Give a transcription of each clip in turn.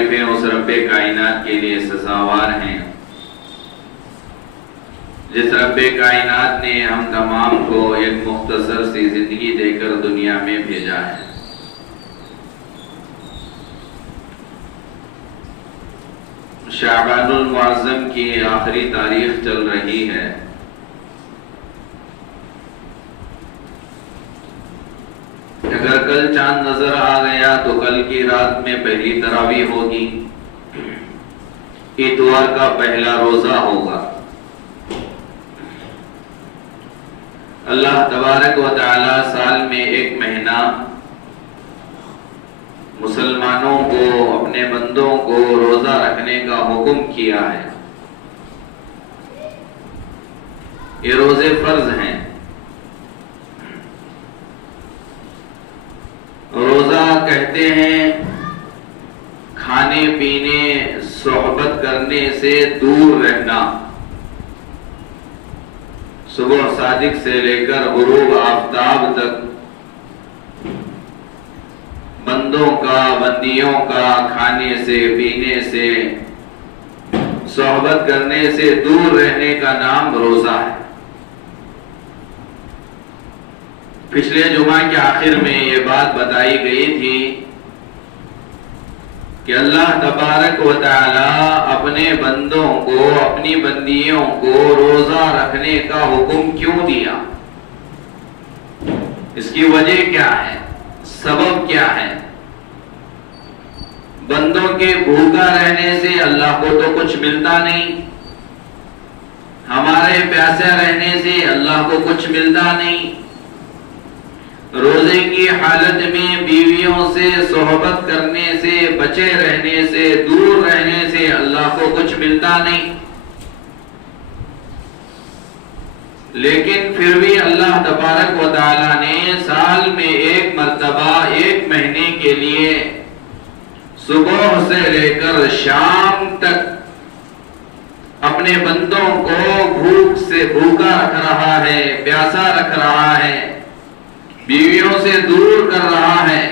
تعریفیں اس رب کائنات کے لیے سزاوار ہیں جس رب کائنات نے ہم تمام کو ایک مختصر سی زندگی دے کر دنیا میں بھیجا ہے۔ شعبان المعظم کی آخری تاریخ چل رہی ہے۔ اگر کل چاند نظر آ گیا تو کل کی رات میں پہلی تراویح ہوگی، اتوار کا پہلا روزہ ہوگا۔ اللہ تبارک و تعالی سال میں ایک مہینہ مسلمانوں کو، اپنے بندوں کو روزہ رکھنے کا حکم کیا ہے۔ یہ روزے فرض ہیں۔ روزہ کہتے ہیں کھانے پینے، صحبت کرنے سے دور رہنا، صبح صادق سے لے کر غروب آفتاب تک بندوں کا، بندیوں کا کھانے سے، پینے سے، صحبت کرنے سے دور رہنے کا نام روزہ ہے۔ پچھلے جمعہ کے آخر میں یہ بات بتائی گئی تھی کہ اللہ تبارک و تعالی اپنے بندوں کو، اپنی بندیوں کو روزہ رکھنے کا حکم کیوں دیا، اس کی وجہ کیا ہے، سبب کیا ہے۔ بندوں کے بھوکا رہنے سے اللہ کو تو کچھ ملتا نہیں، ہمارے پیاسے رہنے سے اللہ کو کچھ ملتا نہیں، روزے کی حالت میں بیویوں سے صحبت کرنے سے، بچے رہنے سے، دور رہنے سے اللہ کو کچھ ملتا نہیں، لیکن پھر بھی اللہ تبارک و تعالی نے سال میں ایک مرتبہ، ایک مہینے کے لیے صبح سے لے کر شام تک اپنے بندوں کو بھوک سے بھوکا رکھ رہا ہے، پیاسا رکھ رہا ہے، بیویوں سے دور کر رہا ہے۔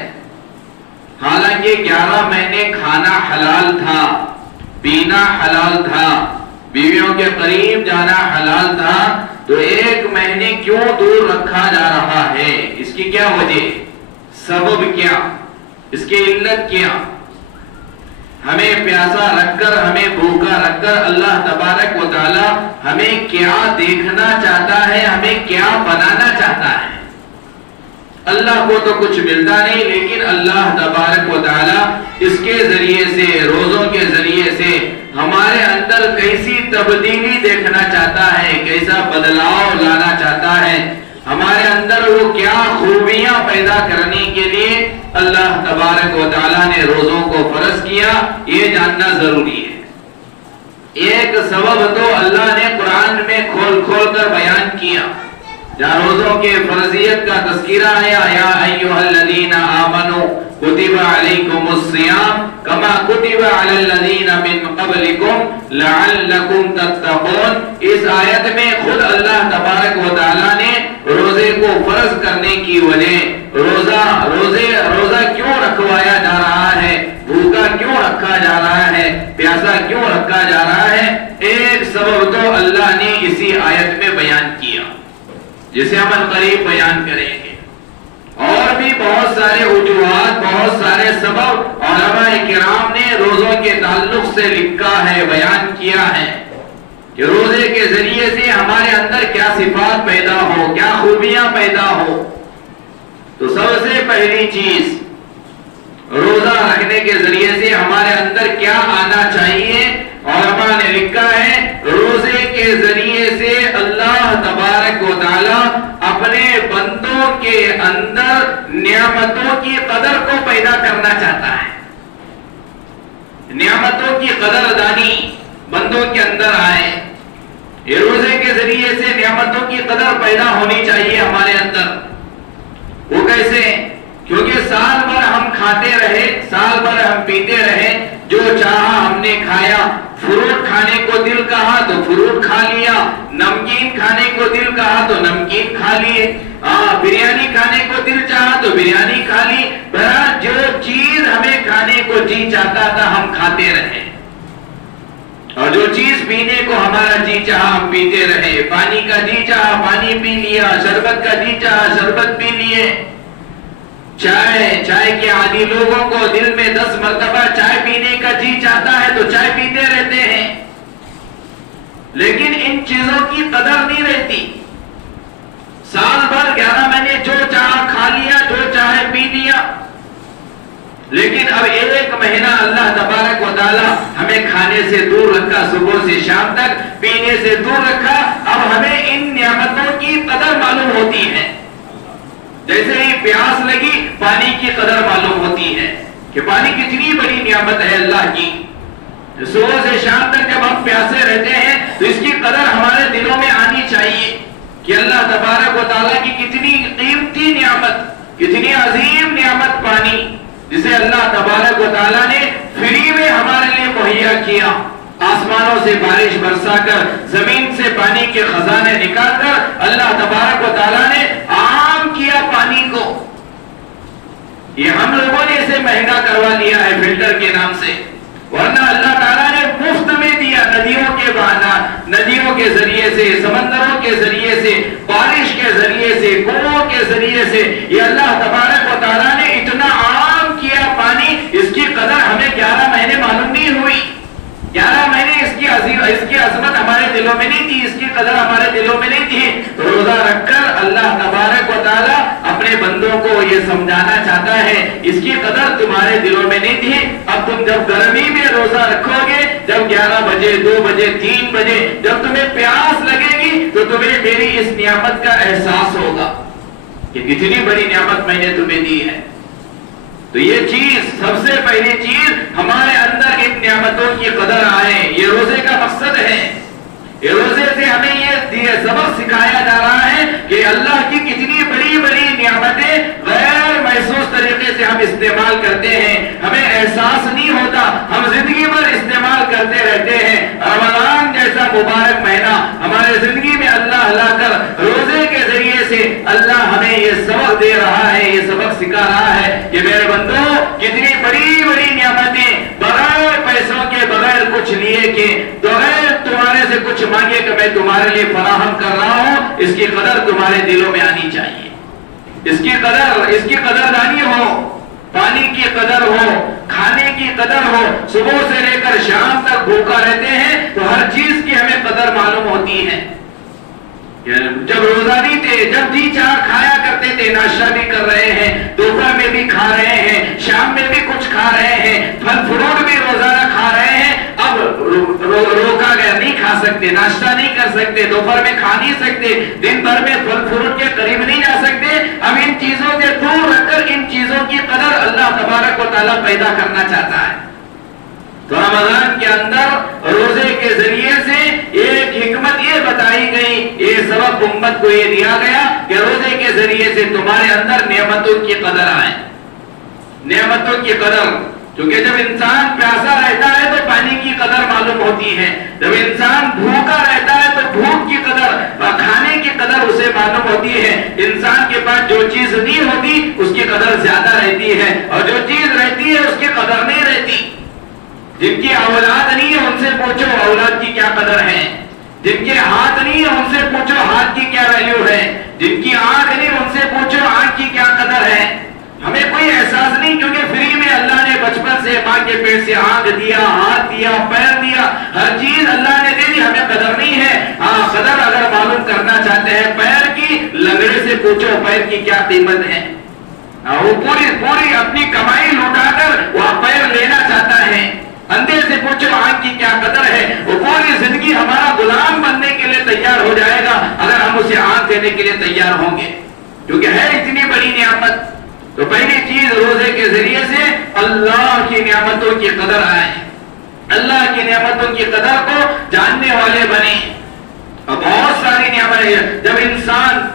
حالانکہ 11 مہینے کھانا حلال تھا، پینا حلال تھا، بیویوں کے قریب جانا حلال تھا، تو ایک مہینے کیوں دور رکھا جا رہا ہے؟ اس کی کیا وجہ، سبب کیا، اس کی علت کیا؟ ہمیں پیاسا رکھ کر، ہمیں بھوکا رکھ کر اللہ تبارک و تعالی ہمیں کیا دیکھنا چاہتا ہے، ہمیں کیا بنانا چاہتا ہے؟ اللہ کو تو کچھ ملتا نہیں، لیکن اللہ تبارک و تعالی اس کے ذریعے سے، روزوں کے ذریعے سے ہمارے اندر کیسی تبدیلی دیکھنا چاہتا ہے، کیسا بدلاؤ لانا چاہتا ہے، ہمارے اندر وہ کیا خوبیاں پیدا کرنے کے لیے اللہ تبارک و تعالی نے روزوں کو فرض کیا، یہ جاننا ضروری ہے۔ ایک سبب تو اللہ نے قرآن میں کھول کھول کر بیان کیا، جہاں روزوں کے فرضیت کا تذکرہ ہے، یا ایھا الذین آمنوا کتب علیکم الصیام کما کتب علی الذین من قبلکم لعلکم تتقون۔ اس آیت میں خود اللہ تبارک و تعالی نے روزے کو فرض کرنے کی وجہ، روزہ کیوں رکھوایا جا رہا ہے، بھوکا کیوں رکھا جا رہا ہے، پیاسا کیوں رکھا جا رہا ہے، ایک سبب تو اللہ نے اسی آیت میں بیان کیا، جسے ہم قریب بیان کریں گے۔ اور بھی بہت سارے وجوہات، بہت سارے سبب علماء کرام نے روزوں کے تعلق سے لکھا ہے، بیان کیا ہے کہ روزے کے ذریعے سے ہمارے اندر کیا صفات پیدا ہو، کیا خوبیاں پیدا ہو۔ تو سب سے پہلی چیز، روزہ رکھنے کے ذریعے سے ہمارے اندر کیا آنا چاہیے، علماء نے لکھا ہے روزے کے ذریعے سے اللہ تبارک و تعالی اپنے بندوں کے اندر نعمتوں کی قدر کو پیدا کرنا چاہتا ہے۔ نعمتوں کی قدر دانی بندوں کے اندر آئے، یہ روزے کے ذریعے سے نعمتوں کی قدر پیدا ہونی چاہیے ہمارے اندر۔ وہ کیسے؟ کیونکہ سال بھر ہم کھاتے رہے، سال بھر ہم پیتے رہے، جو چاہا ہم نے کھایا، فروٹ کھانے کو دل کہا تو فروٹ کھا لیا، نمکین کھانے کو دل کہا تو نمکین کھا لیے، ہاں بریانی کھانے کو دل چاہا تو بریانی کھا لی، بہرحال جو چیز ہمیں کھانے کو جی چاہتا تھا ہم کھاتے رہے، اور جو چیز پینے کو ہمارا جی چاہا ہم پیتے رہے، پانی کا جی چاہا پانی پی لیا، شربت کا جی چاہا شربت پی لیے، چائے کے عادی لوگوں کو دل میں 10 مرتبہ چائے پینے کا جی چاہتا ہے تو چائے پیتے رہتے ہیں، لیکن ان چیزوں کی قدر نہیں رہتی۔ سال بھر 11 مہینے جو چاہا کھا لیا، جو چاہے پی لیا، لیکن اب 1 مہینہ اللہ تبارک و تعالی ہمیں کھانے سے دور رکھا، صبح سے شام تک پینے سے دور رکھا، اب ہمیں ان نعمتوں کی قدر معلوم ہوتی ہے۔ جیسے ہی پیاس لگی پانی کی قدر معلوم ہوتی ہے کہ پانی کتنی بڑی نعمت ہے اللہ کی۔ صبح سے شام تک جب ہم پیاسے رہتے ہیں تو اس کی قدر ہمارے دلوں میں آنی چاہیے کہ اللہ تبارک و تعالیٰ کی کتنی قیمتی نعمت، کتنی عظیم نعمت پانی، جسے اللہ تبارک و تعالیٰ نے فری میں ہمارے لیے مہیا کیا، آسمانوں سے بارش برسا کر، زمین سے پانی کے خزانے نکال کر اللہ تبارک و تعالیٰ نے عام کیا پانی کو۔ یہ ہم لوگوں نے اسے مہنگا کروا لیا ہے فلٹر کے نام سے، ورنہ اللہ تعالیٰ نے مفت میں دیا، ندیوں کے بہانا، ندیوں کے ذریعے سے، سمندروں کے ذریعے سے، بارش کے ذریعے سے، کنووں کے ذریعے سے، یہ اللہ تبارک و تعالیٰ نے اتنا عام کیا پانی، اس کی قدر ہمیں 11 مہینے معلوم نہیں ہوئی۔ 11 مہینے اس کی عظمت ہمارے دلوں میں نہیں تھی، اس کی قدر ہمارے دلوں میں نہیں تھی۔ روزہ رکھ کر اللہ تبارک و تعالیٰ اپنے بندوں کو یہ سمجھانا چاہتا ہے، اس کی قدر تمہارے دلوں میں نہیں تھی، اب تم جب گرمی میں روزہ رکھو گے، جب 11 بجے، 2 بجے، 3 بجے جب تمہیں پیاس لگے گی تو تمہیں میری اس نعمت کا احساس ہوگا کہ کتنی بڑی نعمت میں نے تمہیں دی ہے۔ تو یہ چیز، سب سے پہلی چیز ہمارے اندر ان نعمتوں کی قدر آئے، یہ روزے کا مقصد ہے۔ یہ روزے سے ہمیں یہ سبق سکھایا جا رہا ہے کہ اللہ کی کتنی بڑی بڑی نعمتیں غیر محسوس طریقے سے ہم استعمال کرتے ہیں، ہمیں احساس نہیں ہوتا، ہم زندگی بھر استعمال کرتے رہتے ہیں۔ رمضان جیسا مبارک مہینہ ہمارے زندگی میں اللہ لا کر روزے کے ذریعے سے اللہ ہمیں یہ سبق دے رہا ہے، یہ سبق سکھا رہا ہے کہ میرے بندو کتنی بڑی بڑی نعمتیں بغیر پیسوں کے، بغیر کچھ لیے کے، بغیر تمہارے سے کچھ مانگے کہ میں تمہارے لیے فراہم کر رہا ہوں، اس کی قدر تمہارے دلوں میں آنی چاہیے، اس کی قدردانی ہو، پانی کی قدر ہو، کھانے کی قدر ہو۔ صبح سے لے کر شام تک بھوکا رہتے ہیں تو ہر چیز کی ہمیں قدر معلوم ہوتی ہے۔ جب روزہ نہیں تھے، جب جی چاہ کھایا کرتے تھے، ناشتہ بھی کر رہے ہیں، دوپہر میں بھی کھا رہے ہیں، شام میں بھی کچھ کھا رہے ہیں، پھل فروٹ بھی روزانہ کھا رہے ہیں، اب روکا گیا، نہیں کھا سکتے، ناشتہ نہیں کر سکتے، دوپہر میں کھا نہیں سکتے، دن بھر میں پھل فروٹ کے قریب نہیں جا سکتے۔ اب ان چیزوں سے دور رکھ کر ان چیزوں کی قدر اللہ تبارک و تعالیٰ پیدا کرنا چاہتا ہے۔ تو رمضان کے اندر روزے کے ذریعے سے ایک حکمت یہ بتائی گئی، یہ سبب امت کو یہ دیا گیا کہ روزے کے ذریعے سے تمہارے اندر نعمتوں کی قدر آئے، نعمتوں کی قدر۔ کیونکہ جب انسان پیاسا رہتا ہے تو پانی کی قدر معلوم ہوتی ہے، جب انسان بھوکا رہتا ہے تو بھوک کی قدر اور کھانے کی قدر اسے معلوم ہوتی ہے۔ انسان کے پاس جو چیز نہیں ہوتی اس کی قدر زیادہ رہتی ہے، اور جو چیز رہتی ہے اس کی قدر نہیں رہتی۔ جن کی اولاد نہیں ہے ان سے پوچھو اولاد کی کیا قدر ہے، جن کے ہاتھ نہیں ہے ان سے پوچھو ہاتھ کی کیا ویلیو ہے، جن کی آنکھ نہیں ان سے پوچھو آنکھ کی کیا قدر ہے۔ ہمیں کوئی احساس نہیں، کیونکہ فری میں اللہ نے بچپن سے ماں کے پیٹ سے آنکھ دیا، ہاتھ دیا، پیر دیا، ہر چیز اللہ نے دے دی، ہمیں قدر نہیں ہے۔ ہاں قدر اگر معلوم کرنا چاہتے ہیں پیر کی، لنگڑے سے پوچھو پیر کی کیا قیمت ہے۔ وہ پوری اپنی کمائی لوٹا کر وہ پیر لینا چاہتا ہے۔ اندھے سے پوچھو آنکھ کی کیا قدر ہے، وہ پوری زندگی ہمارا غلام بننے کے لیے تیار ہو جائے گا اگر ہم اسے آنکھ دینے کے لیے تیار ہوں گے، کیونکہ ہے اتنی بڑی نعمت۔ تو پہلی چیز روزے کے ذریعے سے اللہ کی نعمتوں کی قدر آئے، اللہ کی نعمتوں کی قدر کو جاننے والے بنے۔ اور بہت ساری نعمتیں، جب انسان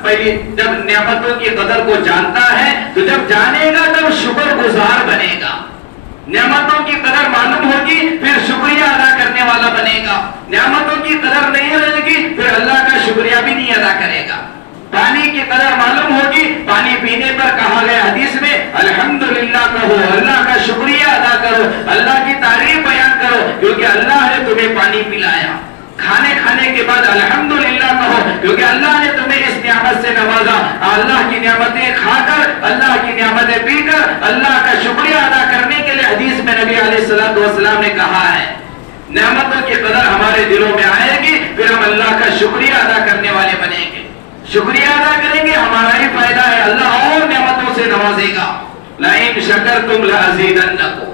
جب نعمتوں کی قدر کو جانتا ہے تو جب جانے گا تب شکر گزار بنے گا۔ نعمتوں کی قدر معلوم ہوگی پھر شکریہ ادا کرنے والا بنے گا، نعمتوں کی قدر نہیں رہے گی پھر اللہ کا شکریہ بھی نہیں ادا کرے گا۔ پانی کی قدر معلوم ہوگی، پانی پینے پر کہا گیا حدیث میں الحمدللہ کہو، اللہ کا شکریہ ادا کرو، اللہ کی تعریف بیان کرو، کیونکہ اللہ نے تمہیں پانی پلایا۔ کھانے کے بعد الحمدللہ کہو، کیونکہ اللہ نے تمہیں اس نعمت سے نوازا۔ اللہ کی نعمتیں کھا کر، اللہ کی نعمتیں پی کر اللہ کا شکریہ ادا کرنے کے لیے حدیث میں نبی علیہ السلام نے کہا ہے نعمتوں کی قدر ہمارے دلوں میں آئے گی، پھر ہم اللہ کا شکریہ ادا کرنے والے بنیں گے۔ شکریہ ادا کریں گے، ہمارا ہی فائدہ ہے، اللہ اور نعمتوں سے نوازے گا۔ لئن شکرتم لازیدنکم۔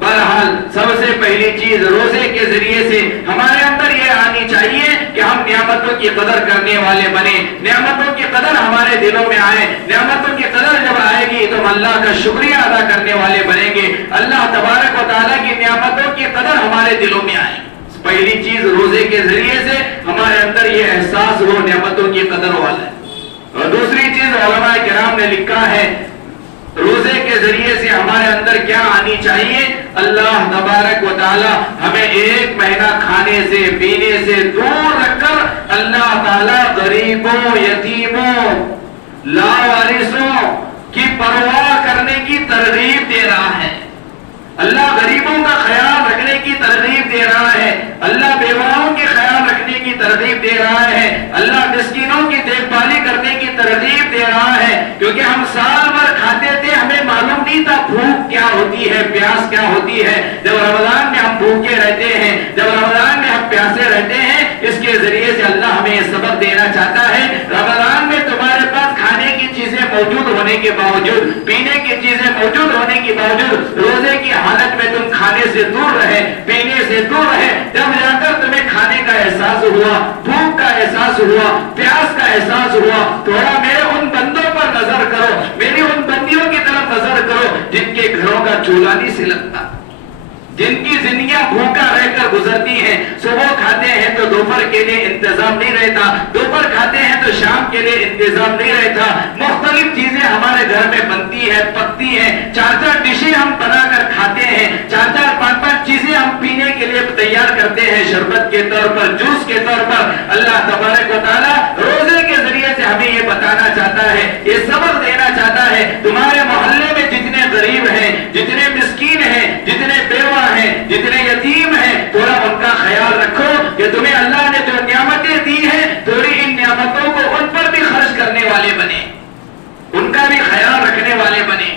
بہرحال سب سے پہلی چیز روزے کے ذریعے سے ہمارے اندر یہ آنی چاہیے کہ ہم نعمتوں کی قدر کرنے والے بنے، نعمتوں کی قدر ہمارے دلوں میں آئے۔ نعمتوں کی قدر جب آئے گی تو ہم اللہ کا شکریہ ادا کرنے والے بنیں گے، اللہ تبارک و تعالیٰ کی نعمتوں کی قدر ہمارے دلوں میں آئے۔ پہلی چیز روزے کے ذریعے سے ہمارے اندر یہ احساس ہو نعمتوں کی قدر والا۔ اور دوسری چیز علماء کرام نے لکھا ہے روزے کے ذریعے سے ہمارے اندر کیا آنی چاہیے، اللہ تبارک و تعالی ہمیں ایک مہینہ کھانے سے پینے سے دور رکھ کر اللہ تعالی غریبوں، یتیموں، لاوارثوں کی پرواہ کرنے کی ترغیب دے رہا ہے۔ اللہ غریبوں کا خیال رکھنے کی ترغیب دے رہا ہے، اللہ بیواؤں کے خیال رکھنے کی ترغیب دے رہا ہے، اللہ مسکینوں کی دیکھ بھالی کرنے کی ترغیب دے رہا ہے۔ کیونکہ ہم سال بھر کھاتے تھے، ہمیں معلوم نہیں تھا بھوک کیا ہوتی ہے، پیاس کیا ہوتی ہے۔ جب رمضان میں ہم بھوکے رہتے ہیں، جب رمضان میں ہم پیاسے رہتے ہیں، اس کے ذریعے سے اللہ ہمیں یہ سبق دینا چاہتا ہے رمضان میں تمہارے پاس کھانے کی چیزیں موجود ہونے کے باوجود، پینے کی چیزیں موجود ہونے کے باوجود روزے کی حالت میں تم کھانے سے دور رہے، پینے سے دور رہے، جب جا کر تمہیں کھانے کا احساس ہوا، بھوک کا احساس ہوا، پیاس کا احساس ہوا، تھوڑا میرے ان بندوں پر نظر کرو، میری ان بندیوں کی طرف نظر کرو جن کے گھروں کا چولہا نہیں سلگتا، جن کی زندگیاں بھوکا رہ کر گزرتی ہیں، صبح کھاتے ہیں تو دوپہر کے لیے انتظام نہیں رہتا، دوپہر کھاتے ہیں تو شام کے لیے انتظام نہیں رہتا، مختلف چیزیں ہمارے گھر میں بنتی ہیں، پکتی ہیں، 4 ڈشیں ہم بنا کر کھاتے ہیں، 4-5 چیزیں ہم پینے کے لیے تیار کرتے ہیں، شربت کے طور پر، جوس کے طور پر۔ اللہ تبارک و تعالیٰ روزے کے ذریعے سے ہمیں یہ بتانا چاہتا ہے، یہ سبق دینا چاہتا ہے، تمہارے محلے میں جتنے غریب ہیں، جتنے مسکین ہیں، جتنے بیوہ ہیں، جتنے یتیم ہیں، تھوڑا ان کا خیال رکھو کہ تمہیں اللہ نے جو نعمتیں دی ہیں تھوڑی ان نعمتوں کو ان پر بھی خرچ کرنے والے بنے، ان کا بھی خیال رکھنے والے بنے۔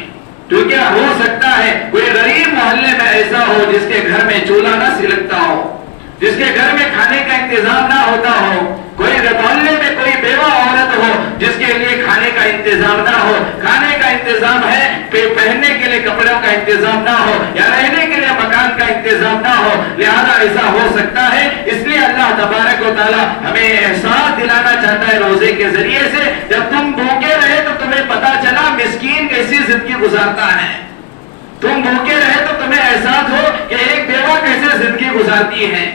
کیونکہ ہو سکتا ہے کوئی غریب محلے میں ایسا ہو جس کے گھر میں چولہا نہ سلگتا ہو، جس کے گھر میں کھانے کا انتظام نہ ہوتا ہو، کوئی محلے میں کوئی بیوہ عورت ہو جس کے لیے کھانے کا انتظام نہ ہو، کھانے کا انتظام ہے، پہننے کے لیے کپڑوں کا انتظام نہ ہو، یا رہنے کے لیے مکان کا انتظام نہ ہو، لہذا ایسا ہو سکتا ہے۔ اس لیے اللہ تبارک و تعالی ہمیں احساس دلانا چاہتا ہے روزے کے ذریعے سے، جب تم بھوکے رہے تو تمہیں پتا چلا مسکین کیسی زندگی گزارتا ہے، تم بھوکے رہے تو تمہیں احساس ہو کہ ایک بیوہ کیسے زندگی گزارتی ہے،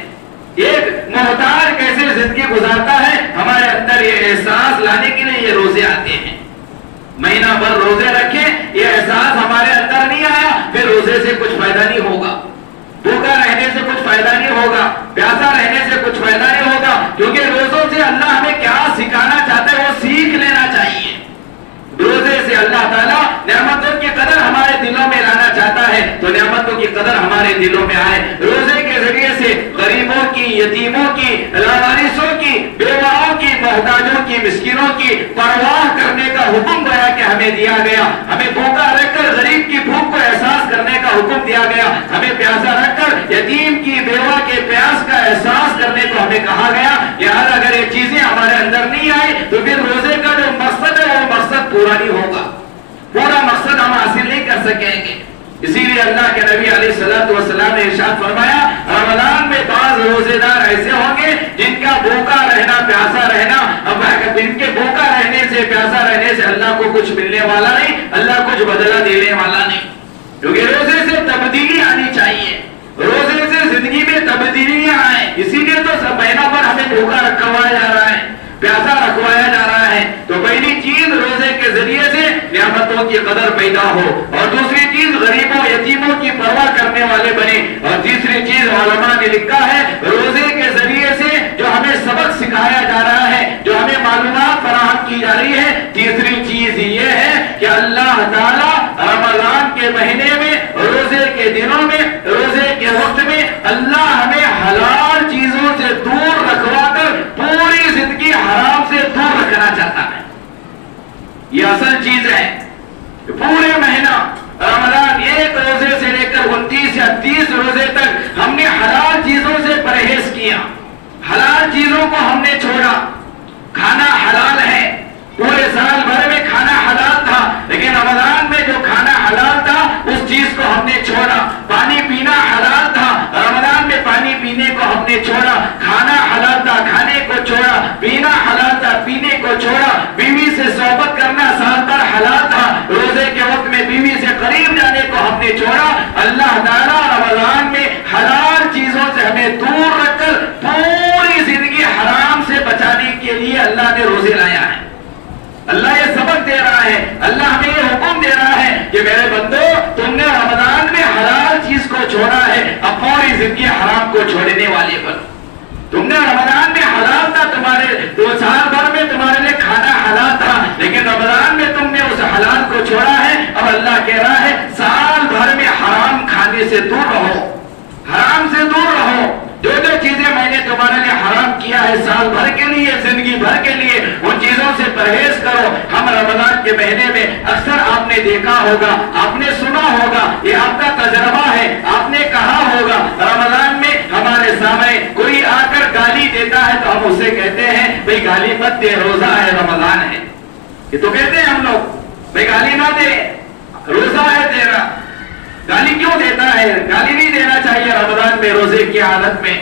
ایک محتاج کیسے زندگی گزارتا ہے۔ ہمارے اندر یہ احساس لانے کے لیے یہ روزے آتے ہیں، مہینہ بھر روزے رکھیں، یہ احساس ہمارے اندر نہیں آیا پھر روزے سے کچھ فائدہ نہیں ہوگا، بھوکا رہنے سے کچھ فائدہ نہیں ہوگا، پیاسا رہنے سے کچھ فائدہ نہیں ہوگا، کیونکہ روزوں سے اللہ ہمیں کیا سکھانا چاہتا ہے وہ سیکھ لینا چاہیے۔ روزے سے اللہ تعالیٰ نعمتوں کی قدر ہمارے دلوں میں لانا چاہتا ہے تو نعمتوں کی قدر ہمارے دلوں میں آئے۔ روزے کے ذریعے سے غریبوں کی، یتیموں کی، لاوارثوں کی، بیواؤں کی، محتاجوں کی، مسکینوں کی پرواہ کرنے کا حکم گیا کہ ہمیں دیا گیا، ہمیں بھوکا رکھ کر غریب کی بھوک کو احساس کرنے کا حکم دیا گیا، ہمیں پیاسا رکھ کر یتیم کی، بیوہ کے پیاس کا احساس کرنے کو ہمیں کہا گیا۔ یار اگر یہ چیزیں ہمارے اندر نہیں آئی تو پھر روزے کا جو مقصد ہے وہ مقصد پورا نہیں ہوگا، پورا مقصد ہم حاصل نہیں کر سکیں گے۔ اسی لیے اللہ کے نبی علیہ السلام نے ارشاد فرمایا رمضان میں بعض روزے دار ایسے ہوں گے جن کا بھوکا رہنا، پیاسا رہنا، ان کے بھوکا رہنے سے، پیاسا رہنے سے اللہ کو کچھ ملنے والا نہیں، اللہ کچھ بدلہ دینے والا نہیں، کیونکہ روزے سے تبدیلی آنی چاہیے، روزے سے زندگی میں تبدیلیاں آئیں۔ اسی لیے تو سب مہینہ پر ہمیں بھوکا رکھوایا جا رہا ہے، پیاسا رکھوایا جا رہا ہے۔ تو پہلی چیز روزے کے ذریعے سے نعمتوں کی قدر پیدا ہو، اور دوسری چیز غریبوں یتیموں کی پرواہ کرنے والے بنے، اور تیسری چیز علماء نے لکھا ہے روزے کے ذریعے سے جو ہمیں سبق سکھایا جا رہا ہے، جو ہمیں معلومات فراہم کی جا رہی ہے، اللہ تعالیٰ رمضان کے مہینے میں، روزے کے دنوں میں، روزے کے وقت میں اللہ ہمیں حلال چیزوں سے دور رکھوا کر پوری زندگی حرام سے دور رکھنا چاہتا ہے۔ یہ اصل چیز ہے۔ پورے مہینہ رمضان ایک روزے سے لے کر 29 یا 30 روزے تک ہم نے حلال چیزوں سے پرہیز کیا، حلال چیزوں کو ہم نے چھوڑا۔ کھانا حلال ہے، پورے سال بھر میں کھانا حلال تھا، لیکن رمضان میں جو کھانا حلال تھا اس چیز کو ہم نے چھوڑا۔ پانی پینا حلال تھا، رمضان میں پانی پینے کو ہم نے چھوڑا۔ کھانا حلال تھا، کھانے کو چھوڑا۔ پینا حلال تھا، پینے کو چھوڑا۔ بیوی سے صحبت کرنا سال بھر حلال تھا، روزے کے وقت میں بیوی سے قریب جانے کو ہم نے چھوڑا۔ اللہ تعالیٰ رمضان میں حلال چیزوں سے ہمیں دور رکھ کر پوری زندگی حرام سے بچانے کے لیے اللہ نے روزے لایا ہے۔ اللہ یہ سبق دے رہا ہے، اللہ ہمیں یہ حکم دے رہا ہے کہ میرے بندو، تم نے رمضان میں حلال چیز کو چھوڑا ہے، اب پوری زندگی حرام کو چھوڑنے والے بنو۔ تم نے رمضان میں حلال تھا، تمہارے 2 سال بھر میں تمہارے لیے کھانا حلال تھا، لیکن رمضان میں تم نے اس حلال کو چھوڑا ہے۔ اب اللہ کہہ رہا ہے سال بھر میں حرام کھانے سے دور رہو، حرام سے دور رہو۔ جو جو چیزیں میں نے تمہارے لیے حرام کیا ہے سال بھر کے لیے، زندگی بھر کے لیے، ان چیزوں سے پرہیز کرو۔ ہم رمضان کے مہینے میں اکثر آپ نے دیکھا ہوگا، آپ نے سنا ہوگا، یہ آپ کا تجربہ ہے، آپ نے کہا ہوگا، رمضان میں ہمارے سامنے کوئی آ کر گالی دیتا ہے تو ہم اسے کہتے ہیں بھئی گالی مت دے، روزہ ہے، رمضان ہے۔ یہ تو کہتے ہیں ہم لوگ بھئی گالی نہ دے، روزہ ہے تیرا۔ گالی کیوں دیتا ہے؟ گالی نہیں دینا چاہیے رمضان میں روزے کی حالت میں۔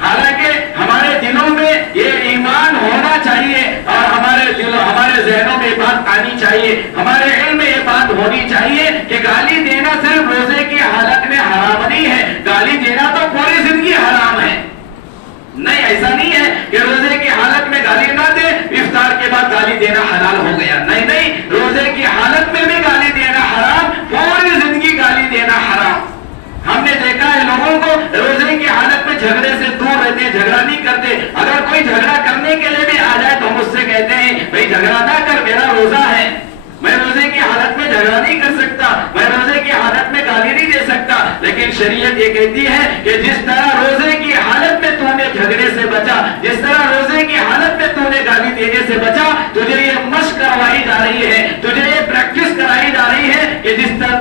حالانکہ ہمارے دلوں میں یہ ایمان ہونا چاہیے اور ہمارے ذہنوں میں بات آنی چاہیے، ہمارے علم میں یہ بات ہونی چاہیے کہ گالی دینا صرف روزے کی حالت میں حرام نہیں ہے، گالی دینا تو پوری زندگی حرام ہے۔ نہیں، ایسا نہیں ہے کہ روزے کی حالت میں گالی نہ دے، افطار کے بعد گالی دینا حلال ہو گیا۔ نہیں نہیں، روزے کی حالت میں بھی گالی دینا حرام، پوری زندگی گالی دینا حرام۔ ہم نے دیکھا ہے لوگوں کو روزے کی حالت میں جھگڑے سے دور رہتے ہیں، جھگڑا نہیں کرتے۔ اگر کوئی جھگڑا کرنے کے لیے بھی آ جائے تو ہم اس سے کہتے ہیں بھئی جھگڑا نہ کر، میرا روزہ ہے، میں روزے کی حالت میں جھگڑا نہیں کر سکتا، میں روزے کی حالت میں گالی نہیں دے سکتا۔ لیکن شریعت یہ کہتی ہے کہ جس طرح روزے کی حالت میں تو نے جھگڑے سے بچا، جس طرح روزے کی حالت میں تو نے گالی دینے سے بچا، تجھے یہ مشق کروائی جا رہی ہے، تجھے یہ پریکٹس کرائی جا رہی ہے کہ جس طرح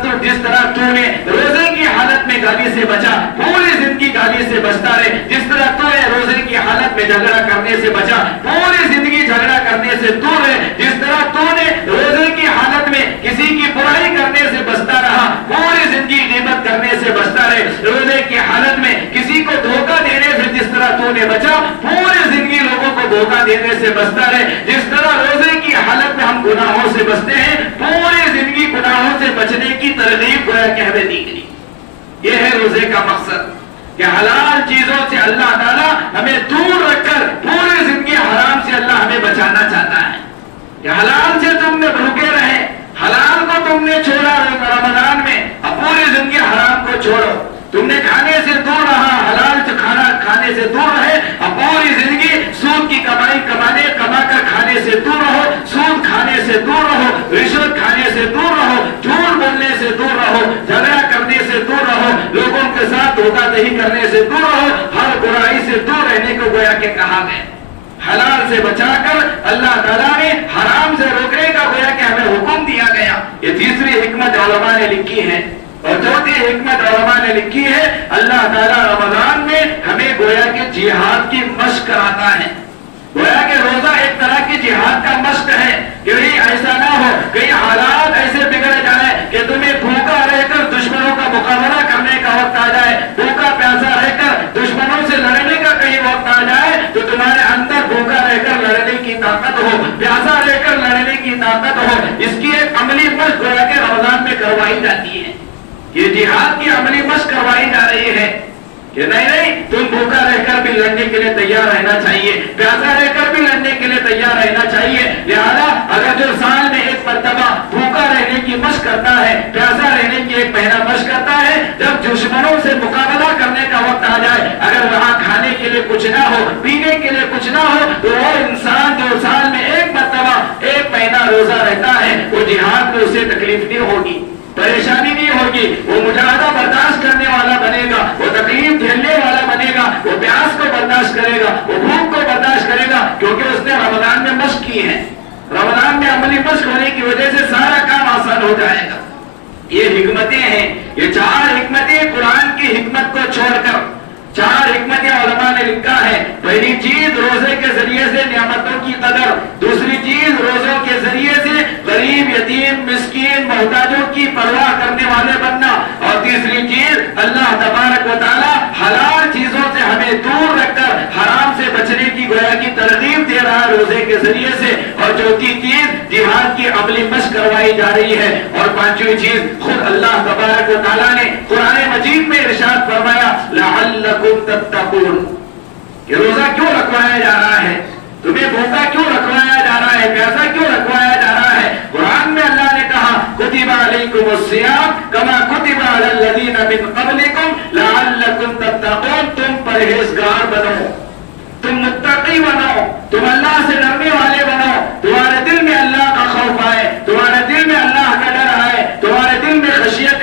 تو نے روزے کی حالت میں گالی سے بچا، پوری زندگی گالی سے بچتا رہے۔ جس طرح تو نے روزے کی حالت میں جھگڑا کرنے سے بچا، پوری زندگی جھگڑا کرنے سے دور ہے۔ جس طرح تو نے روزے کی حالت میں کسی کی برائی کرنے سے بچتا رہا، پوری زندگی غیبت کرنے سے بچتا رہے۔ روزے کی حالت میں کسی کو دھوکہ دینے سے جس طرح تو نے بچا، پوری زندگی لوگوں کو دھوکہ دینے سے بچتا رہے۔ جس طرح روزے کی حالت میں ہم گناہوں سے بچتے ہیں، پوری زندگی گناہوں سے بچنے کی ترغیب گویا کہ ہمیں دی گئی۔ یہ ہے روزے کا مقصد کہ حلال چیزوں سے اللہ تعالیٰ ہمیں دور رکھ کر پوری زندگی حرام سے اللہ ہمیں بچانا چاہتا ہے کہ حلال سے تم نے بھوکے رہے، حلال کو تم نے چھوڑا رمضان میں، اب پوری زندگی حرام کو چھوڑو۔ تم نے کھانے سے دور رہا، حلال کھانا کھانے سے دور رہے، اب پوری زندگی سود کی کمائی کما کر کھانے سے دور رہو، سود کھانے سے دور رہو، رشوت کھانے سے دور رہو، جھوٹ بولنے سے دور رہو، جھگڑا کرنے سے دور رہو، لوگوں کے ساتھ دھوکہ دہی کرنے سے دور رہو، ہر برائی سے دور رہنے کو گویا کہ کہا گیا۔ حلال سے بچا کر اللہ تعالیٰ نے حرام سے روکنے کا گویا کہ ہمیں حکم دیا گیا۔ یہ تیسری حکمت علماء نے لکھی ہے۔ اور چوتھی حکمت علماء نے لکھی ہے، اللہ تعالیٰ رمضان میں ہمیں گویا کہ جہاد کی مشق کراتا ہے۔ گویا کہ روزہ ایک طرح کی جہاد کا مشق ہے کہ ایسا نہ ہو کہیں حالات ایسے بگڑ جائے کہ تمہیں بھوکا رہ کر دشمنوں کا مقابلہ کرنے کا وقت آ جائے، بھوکا پیاسا رہ کر دشمنوں سے لڑنے کا کہیں وقت آ جائے تو تمہارے اندر بھوکا رہ کر لڑنے کی طاقت ہو، پیاسا رہ کر لڑنے کی طاقت ہو۔ اس کی ایک عملی مشق گویا کہ رمضان میں کروائی جاتی ہے۔ یہ جہاد کی عملی مشق کروائی جا رہی ہے کہ نہیں تم بھوکا رہ کر بھی لڑنے کے لیے تیار رہنا چاہیے، پیاسا رہ کر بھی لڑنے کے لیے تیار رہنا چاہیے۔ لہذا اگر جو سال میں ایک مرتبہ بھوکا رہنے کی مشق کرتا ہے، پیاسا رہنے کی ایک مہینہ مشق کرتا ہے، جب دشمنوں سے مقابلہ کرنے کا وقت آ جائے، اگر وہاں کھانے کے لیے کچھ نہ ہو، پینے کے لیے کچھ نہ ہو، تو وہ انسان جو سال میں ایک مرتبہ ایک مہینہ روزہ رہتا ہے، وہ جہاد میں اسے تکلیف رمضان میں عملی مشق ہونے کی وجہ سے سارا کام آسان ہو جائے گا. یہ حکمتیں ہیں، یہ 4 حکمتیں قرآن کی حکمت کو چھوڑ کر 4 حکمتیں علماء نے لکھا ہے. پہلی چیز روزے کے ذریعے سے نعمتوں کی قدر، دوسری چیز روزوں کے ذریعے سے غریب یتیم مسکین محتاجوں کی پرواہ کرنے والے بننا، اور تیسری چیز اللہ تبارک و تعالی حلال چیزوں سے ہمیں دور رکھ کر حرام سے بچنے کی گویا کی ترغیب دے رہا ہے روزے کے ذریعے سے. اور چوتھی چیز جہاد کی عملی مشق کروائی جا رہی ہے. اور پانچویں چیز خود اللہ تبارک و تعالی نے قرآن مجید میں ارشاد فرمایا لعلکم تتقون، کہ روزہ کیوں رکھوایا جا رہا ہے، تمہیں بھوکا کیوں رکھوایا جا رہا ہے، پیاسا کیوں رکھوایا جا رہا ہے. قرآن میں اللہ نے کہا کتب علیکم الصیام کما کتب علی الذین من قبلکم لعلکم تتقون، تم پرہیزگار بنو، تم متقی بنو، تم اللہ سے ڈرنے والے بنو، تمہارے دل میں اللہ کا خوف آئے، تمہارے دل میں اللہ کا ڈر آئے، تمہارے دل میں خشیت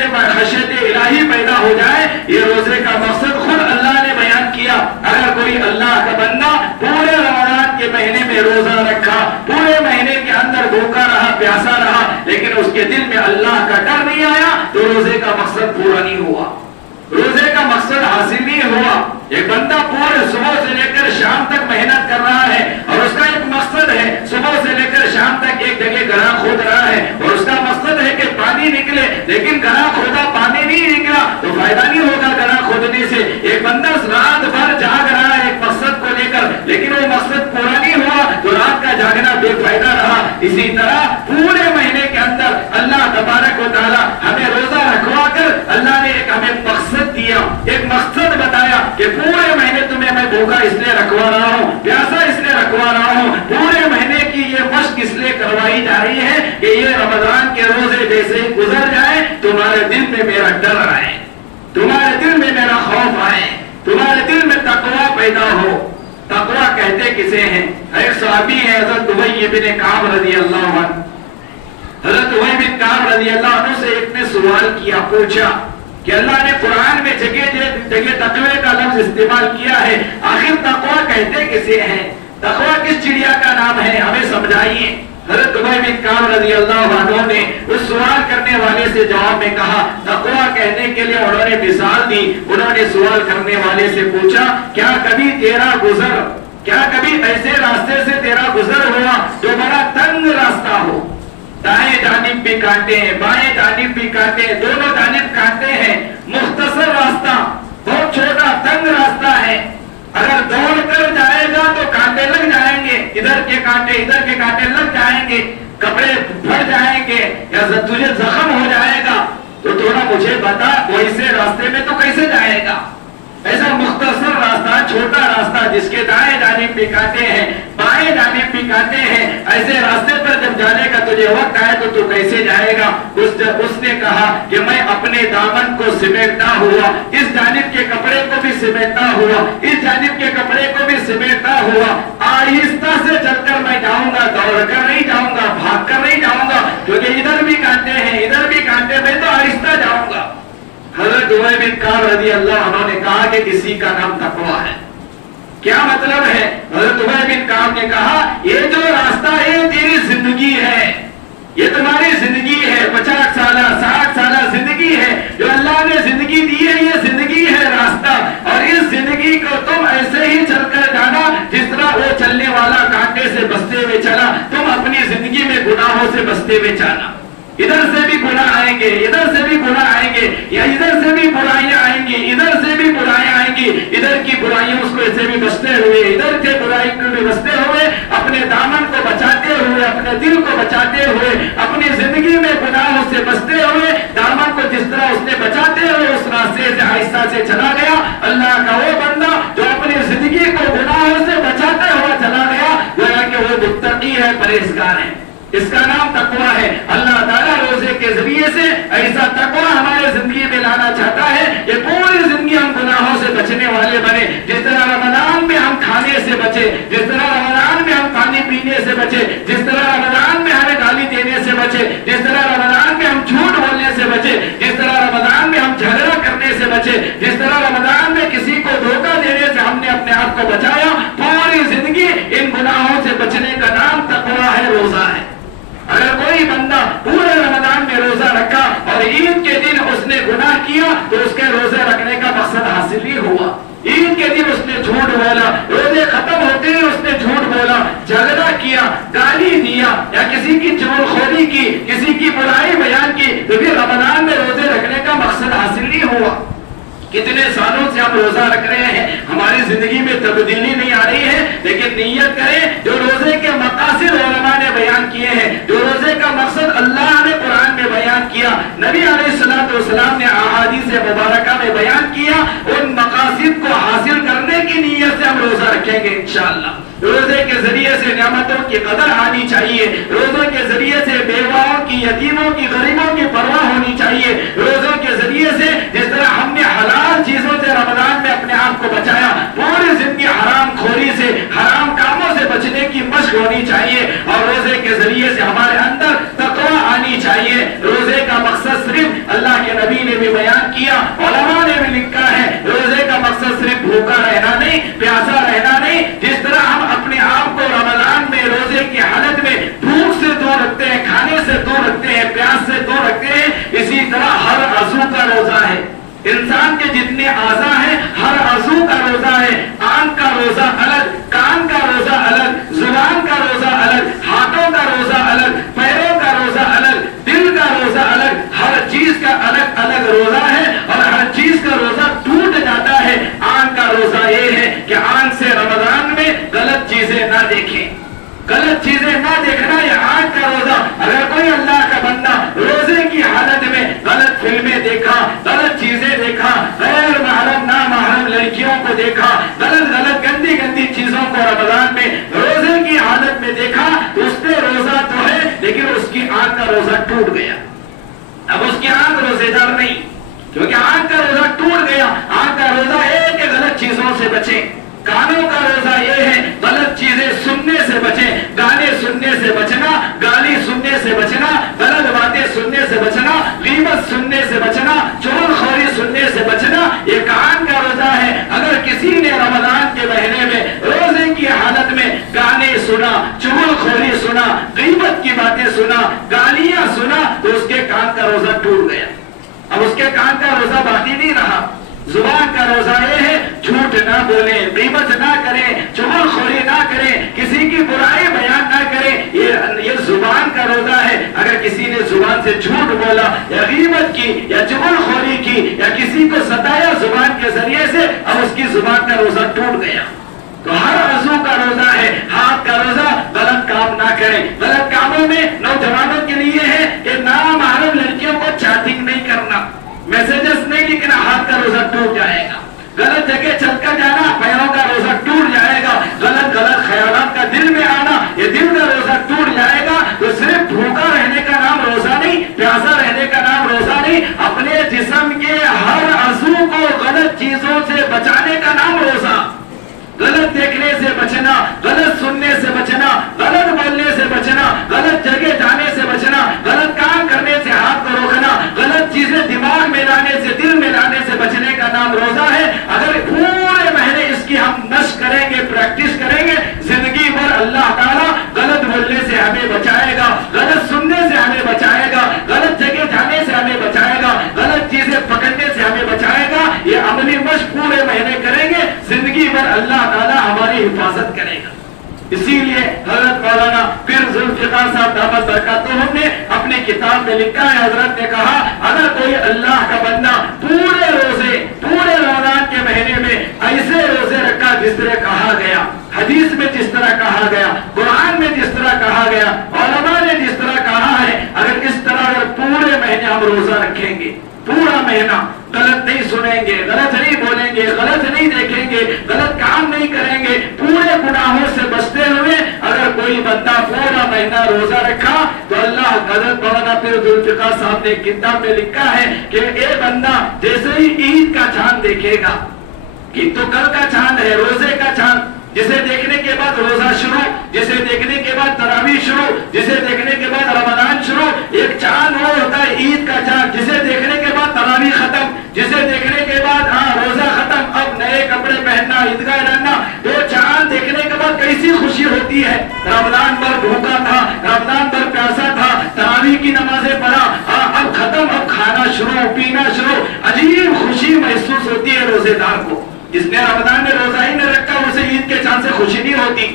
الہی پیدا ہو جائے. یہ روزے کا مقصد خود اللہ نے بیان کیا. اگر کوئی اللہ کا بندہ پورے رمضان کے مہینے میں روزہ رکھا، پورے مہینے کے اندر بھوکا رہا پیاسا رہا، لیکن اس کے دل میں اللہ کا ڈر نہیں آیا، تو روزے کا مقصد پورا نہیں ہوا، روزے کا مقصد حاصل نہیں ہوا. ایک بندہ پورے صبح سے لے کر شام تک محنت کر رہا ہے، اور اس کا ایک مقصد ہے صبح سے لے کر شام تک ایک جگہ گڑھا کھود رہا ہے، اور اس کا مقصد ہے کہ پانی نکلے، لیکن گڑھا کھودا پانی نہیں نکلا تو فائدہ نہیں ہوگا گڑھا کھودنے سے. ایک بندہ رات بھر جاگ رہا ہے ایک مقصد کو لے کر، لیکن وہ مقصد پورا نہیں ہوا تو رات کا جاگنا بے فائدہ رہا. اسی طرح پورے مہینے کے اندر اللہ تبارک و تعالی ہمیں روزہ رکھوا کر اللہ نے ایک ہمیں مقصد دیا، ایک مقصد بتایا کہ پورے مہینے تمہیں میں بھوکا اس لیے رکھوا رہا ہوں، پیاسا اس لیے رکھوا رہا ہوں. پورے مہینے کی یہ مشق اس لیے کروائی جا رہی ہے کہ یہ رمضان کے روزے جیسے ہی گزر جائے تمہارے دل میں میرا ڈر آئے، تمہارے دل میں میرا خوف آئے، تمہارے دل میں تقویٰ پیدا ہو. تقویٰ کہتے کسے ہیں؟ ایک صحابی ہے حضرت ابی بن کعب رضی اللہ عنہ. حضرت ابی بن کعب رضی اللہ عنہ سے ایک نے سوال کیا، پوچھا کہ اللہ نے قرآن میں جگہ جگہ تقوی کا لفظ استعمال کیا ہے، آخر تقوی کہتے کسے ہیں؟ تقوی کس چڑیا کا نام ہے، ہمیں سمجھائیے. حضرت ابی بن کعب رضی اللہ عنہ نے اس سوال کرنے والے سے جواب میں کہا، تقوی کہنے کے لیے انہوں نے مثال دی. انہوں نے سوال کرنے والے سے پوچھا کیا کبھی ایسے راستے سے تیرا گزر ہوا جو بڑا تنگ راستہ ہو، دائیں جانب بھی کانٹے ہیں بائیں جانب بھی کانٹے ہیں، دونوں جانب کانٹے ہیں، مختصر راستہ، بہت چھوٹا تنگ راستہ ہے، اگر دوڑ کر جائے گا تو کانٹے لگ جائیں گے، ادھر کے کانٹے لگ جائیں گے، کپڑے پھٹ جائیں گے یا تجھے زخم ہو جائے گا، تو تھوڑا مجھے بتا ویسے راستے میں تو کیسے جائے گا؟ ایسا مختصر راستہ، چھوٹا راستہ جس کے دائیں جانب بھی کانٹے ہیں بائیں جانب بھی کانٹے ہیں، ایسے راستے پر جب جانے کا تجھے وقت آئے تو کیسے جائے گا؟ اس نے کہا کہ میں اپنے دامن کو سمیٹتا ہوا، اس جانب کے کپڑے کو بھی سمیٹتا ہوا، اس جانب کے کپڑے کو بھی سمیٹتا ہوا، آہستہ سے چل کر میں جاؤں گا، دوڑ کر نہیں جاؤں گا، بھاگ کر نہیں جاؤں گا، کیونکہ ادھر بھی کانٹے ہیں ادھر بھی کانٹے، میں تو آہستہ جاؤں گا. حضرت ابی بن کعب رضی اللہ عنہ نے کہا کہ کسی کا نام تقویٰ ہے. کیا مطلب ہے؟ حضرت ابی بن کعب نے کہا یہ جو راستہ ہے یہ تیری زندگی ہے، یہ تمہاری زندگی ہے، 50 سالہ 60 سالہ زندگی ہے جو اللہ نے زندگی دی ہے، یہ زندگی ہے راستہ، اور اس زندگی کو تم ایسے ہی چل کر جانا جس طرح وہ چلنے والا کانٹے سے بستے ہوئے چلا، تم اپنی زندگی میں گناہوں سے بستے ہوئے چانا. ادھر سے بھی گناہ آئیں گے، ادھر سے بھی گناہ آئیں گے، یا ادھر سے بھی برائیاں آئیں گی، ادھر سے بھی برائیاں آئیں گی، ادھر کی برائیوں اس کو سے بھی بچتے ہوئے، ادھر کے برائی کو بھی بچتے ہوئے، اپنے دامن کو بچاتے ہوئے، اپنے دل کو بچاتے ہوئے، اپنی زندگی میں گناہوں سے بچتے ہوئے، دامن کو جس طرح اس نے بچاتے ہوئے اس راستے سے آہستہ سے چلا گیا. اللہ کا وہ بندہ جو اپنی زندگی کو گناہوں سے بچاتے ہوا چلا گیا، گویا کہ وہ متقی ہے، پرہیزگار ہے. اس کا نام تقویٰ ہے. اللہ تعالیٰ روزے کے ذریعے سے ایسا تقویٰ ہمارے زندگی میں لانا چاہتا ہے کہ پوری زندگی ہم گناہوں سے بچنے والے بنے. جس طرح رمضان میں ہم کھانے سے بچے، جس طرح رمضان میں ہم پانی پینے سے بچے، جس طرح رمضان میں ہمیں گالی دینے سے بچے، جس طرح رمضان میں ہم جھوٹ بولنے سے بچے، جس طرح رمضان میں ہم جھگڑا کرنے سے بچے، جس طرح رمضان میں کسی کو دھوکہ دینے سے ہم نے اپنے آپ کو بچایا، پوری زندگی ان گناہوں سے بچنے کا نام تقویٰ ہے روزہ ہے. اگر کوئی بندہ پورے رمضان میں روزہ رکھا اور عید کے دن اس نے گناہ کیا تو اس کے روزے رکھنے کا مقصد حاصل ہی ہوا. عید کے دن اس نے جھوٹ بولا, روزے ختم ہوتے ہی اس نے جھوٹ بولا, جھگڑا کیا, گالی دیا یا کسی کی چغلخوری کی, کسی کی برائی بیان کی, تو پھر رمضان میں روزے رکھنے کا مقصد حاصل نہیں ہوا. کتنے سالوں سے ہم روزہ رکھ رہے ہیں, ہماری زندگی میں تبدیلی نہیں آ رہی ہے, لیکن نیت کریں جو روزے کے مقاصد علماء نے بیان کیے ہیں, جو روزے کا مقصد اللہ نے قرآن میں بیان کیا, نبی علیہ الصلوۃ والسلام نے احادیث مبارکہ میں بیان کیا, ان مقاصد کو حاصل کرنے کی نیت سے ہم روزہ رکھیں گے انشاءاللہ. روزے کے ذریعے سے نعمتوں کی قدر آنی چاہیے, روزوں کے ذریعے سے بیواؤں کی, یتیموں کی, غریبوں کی پرواہ ہونی چاہیے, روزوں کے ذریعے سے جس طرح ہم نے حلال چیزوں سے رمضان میں اپنے آپ کو بچایا, پوری زندگی حرام خوری سے, حرام کاموں سے بچنے کی مشق ہونی چاہیے, اور روزے کے ذریعے سے ہمارے اندر تقویٰ آنی چاہیے. روزے کا مقصد صرف اللہ کے نبی نے بھی بیان کیا, علماء نے بھی لکھا ہے, روزے کا مقصد صرف بھوکا رہنا نہیں, پیاسا رہنا نہیں. جس طرح ہم اپنے آپ کو رمضان میں روزے کی حالت میں بھوک سے دور رکھتے ہیں, کھانے سے دور رکھتے ہیں, پیاس سے دور رکھتے ہیں, اسی طرح ہر عضو کا روزہ ہے. انسان کے جتنے اعضاء ہیں ہر عضو کا روزہ ہے. آنکھ کا روزہ الگ, کان کا روزہ الگ, زبان کا روزہ الگ, ہاتھوں کا روزہ الگ, پیروں کا روزہ الگ, دل کا روزہ الگ, ہر چیز کا الگ الگ روزہ ہے, اور ہر چیز کا روزہ ٹوٹ جاتا ہے. آنکھ کا روزہ یہ ہے کہ آنکھ سے رمضان میں غلط چیزیں نہ دیکھیں, غلط چیزیں نہ دیکھنا, یہ آنکھ کا روزہ. اگر کوئی اللہ کا بندہ روزے کی حالت میں غلط فلمیں دیکھا, غلط چیزیں دیکھا, غیر محرم نامحرم لڑکیوں کو دیکھا, غلط گندی گندی چیزوں کو رمضان میں روزے کی حالت میں دیکھا, تو اس نے روزہ تو ہے لیکن اس کی آنکھ کا روزہ ٹوٹ گیا. اب اس کی آنکھ روزے دار نہیں, کیونکہ آنکھ کا روزہ ٹوٹ گیا. آنکھ کا روزہ ہے کہ غلط چیزوں سے بچیں. کانوں کا روزہ یہ ہے غلط چیزیں سننے سے بچیں, گانے سننے سے بچنا, گالی سننے سے بچنا, غلط باتیں سننے سے بچنا, غیبت سننے سے بچنا, چغلخوری سننے سے بچنا. یہ کان کا روزہ ہے. اگر کسی نے رمضان کے مہینے میں روزے کی حالت میں گانے سنا, چغلخوری سنا, غیبت کی باتیں سنا, گالیاں سنا, تو اس کے کان کا روزہ ٹوٹ گیا. اب اس کے کان کا روزہ باقی نہیں رہا. زبان کا روزہ یہ ہے جھوٹ نہ بولیں, غیبت نہ کریں, چغلخوری نہ کریں, کسی کی برائی بیان نہ کریں. یہ زبان کا روزہ ہے. اگر کسی نے زبان سے جھوٹ بولا یا غیبت کی یا چغلخوری کی یا کسی کو ستایا زبان کے ذریعے سے, اب اس کی زبان کا روزہ ٹوٹ گیا. تو ہر عضو کا روزہ ہے. ہاتھ کا روزہ غلط کام نہ کریں. غلط کاموں میں نوجوانوں کے لیے ہے کہ نامحرم لڑکیوں کو چیٹنگ نہیں کرنا, میسجز نہیں لکھنا, ہاتھ کا روزہ ٹوٹ جائے گا. غلط جگہ چل کر جانا, پیروں کا روزہ ٹوٹ جائے گا. غلط خیالات کا دل میں آنا, یہ دل کا روزہ ٹوٹ جائے گا. تو صرف بھوکا رہنے کا نام روزہ نہیں, پیاسا رہنے کا نام روزہ نہیں, اپنے جسم کے ہر عضو کو غلط چیزوں سے بچانے کا نام روزہ. غلط دیکھنے سے بچنا, غلط سننے سے بچنا, غلط بولنے سے بچنا, غلط جگہ جانے سے بچنا, غلط کام کرنے سے ہاتھ کو روکنا, غلط چیزیں دماغ میں لانے سے, دل میں لانے سے بچنے کا نام روزہ ہے. اگر پورے مہینے اس کی ہم مشق کریں گے, پریکٹس کریں گے, زندگی بھر اللہ تعالیٰ غلط بولنے سے ہمیں بچائے گا, غلط سننے سے ہمیں بچائے گا, غلط جگہ جانے سے ہمیں بچائے گا, غلط چیزیں پکڑنے سے ہمیں بچائے گا. یہ عملی مشق پورے مہینے کریں گے, زندگی بھر اللہ تعالیٰ ہماری حفاظت کرے گا. اسی لیے حضرت مولانا پیر ذوالفقار صاحب دامت برکاتہم نے اپنے کتاب میں لکھا ہے, حضرت نے کہا اگر کوئی اللہ کا بندہ پورے رمضان کے مہینے میں ایسے روزے رکھا جس طرح کہا گیا, حدیث میں جس طرح کہا گیا, قرآن میں جس طرح کہا گیا, علماء نے جس طرح کہا ہے, اگر اس طرح اگر پورے مہینے ہم روزہ رکھیں گے, پورا مہینہ غلط نہیں سنیں گے, غلط نہیں بولیں گے, غلط نہیں دیکھیں گے, غلط کام نہیں کریں گے, پورے گناہوں سے بچتے ہوئے اگر کوئی بندہ پورا مہینہ روزہ رکھا, تو اللہ حضرت مولانا پیر ذوالفقار صاحب نے کتاب میں لکھا ہے کہ اے بندہ جیسے ہی عید کا چاند دیکھے گا, کہ تو کل کا چاند ہے, روزے کا چاند, جسے دیکھنے کے بعد روزہ شروع, جسے دیکھنے کے بعد تراویح شروع, جسے دیکھنے کے بعد رمضان شروع. ایک چاند وہ ہوتا ہے عید کا چاند, جسے دیکھنے کے بعد تراویح ختم, جسے دیکھنے کے بعد روزہ ختم, اب نئے کپڑے پہننا, عیدگاہ جانا. تو چاند دیکھنے کے بعد وقت کیسی خوشی ہوتی ہے. رمضان بھر بھوکا تھا, رمضان بھر پیاسا تھا, تراویح کی نمازیں پڑھا, اب ختم, اب کھانا شروع, پینا شروع. عجیب خوشی محسوس ہوتی ہے روزے دار کو. جس نے رمضان میں روزہ ہی نہ رکھا اسے عید کے چاند سے خوشی نہیں ہوتی.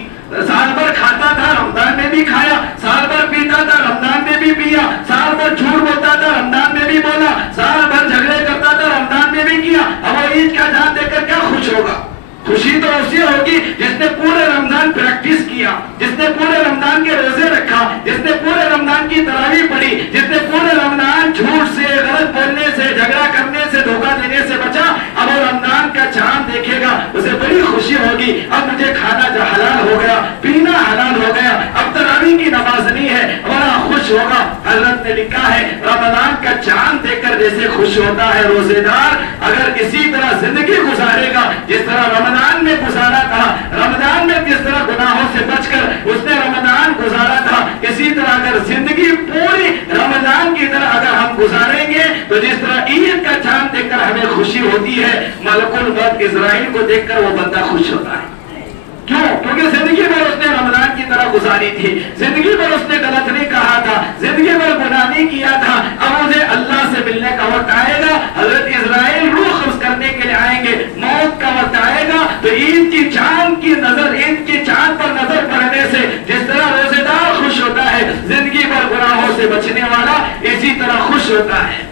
سال بھر کھاتا تھا, رمضان میں بھی کھایا, سال بھر پیتا تھا, رمضان میں بھی پیا, سال بھر جھوٹ بولتا تھا, رمضان میں بھی بولا, سال بھر جھگڑے کرتا تھا, رمضان میں بھی کیا. اب وہ عید کا چاند دیکھ کر کیا خوش ہوگا؟ خوشی تو اسی ہوگی جس نے پورے رمضان پریکٹس کیا, جس نے پورے رمضان کے روزے رکھا, جس نے پورے رمضان کی تراویح پڑھی, جس نے پورے رمضان جھوٹ سے, غلط بولنے سے, جھگڑا کرنے سے, دھوکہ دینے سے بچا. اب وہ رمضان کا چاند دیکھے گا, اسے بڑی خوشی ہوگی. اب مجھے کھانا جو حلال ہو گیا, پینا حلال ہو گیا, اب تراویح کی نماز نہیں ہے, بڑا خوش ہوگا. حضرت نے لکھا ہے رمضان کا چاند دیکھ کر جیسے خوش ہوتا ہے روزے دار, اگر اسی طرح زندگی گزارے گا جس طرح رمضان میں گزارا تھا, رمضان میں جس طرح گناہوں سے بچ کر اس نے رمضان گزارا تھا, اسی طرح اگر زندگی پوری رمضان کی طرح اگر ہم گزاریں گے تو جس طرح عید کا چاند دیکھ کر ہمیں خوشی ہوتی ہے, ملک الموت اسرائیل کو دیکھ کر وہ بندہ خوش ہوتا ہے. کیوں؟ کیونکہ زندگی بھر اس نے رمضان کی طرح گزاری تھی, زندگی بھر اس نے غلط نہیں کہا تھا, زندگی بھر گناہ نہیں کیا تھا. اب مجھے اللہ سے ملنے کا وقت آئے گا, حضرت اسرائیل روح قبض کرنے کے لیے آئیں گے, موت کا وقت آئے گا تو عید کی چاند کی نظر, عید کی چاند پر نظر پڑنے سے جس طرح روزے دار خوش ہوتا ہے, زندگی بھر گناہوں سے بچنے والا اسی طرح خوش ہوتا ہے.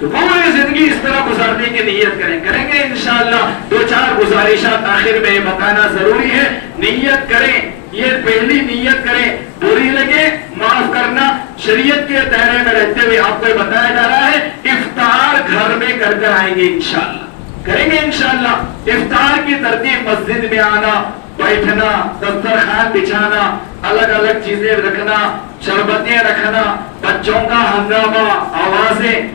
تو پوری زندگی اس طرح گزارنے کی نیت کریں گے انشاءاللہ. 2-4 گزارشات آخر میں بتانا ضروری ہے. نیت کریں, یہ پہلی نیت کریں, بری لگے معاف کرنا. شریعت کے دائرے میں رہتے ہوئے آپ کو بتایا جا رہا ہے افطار گھر میں کر آئیں گے انشاءاللہ, کریں گے انشاءاللہ. افطار کی ترتیب مسجد میں آنا, بیٹھنا, دسترخوان بچھانا, الگ الگ چیزیں رکھنا, شربتیں رکھنا, بچوں کا ہنگامہ, آوازیں.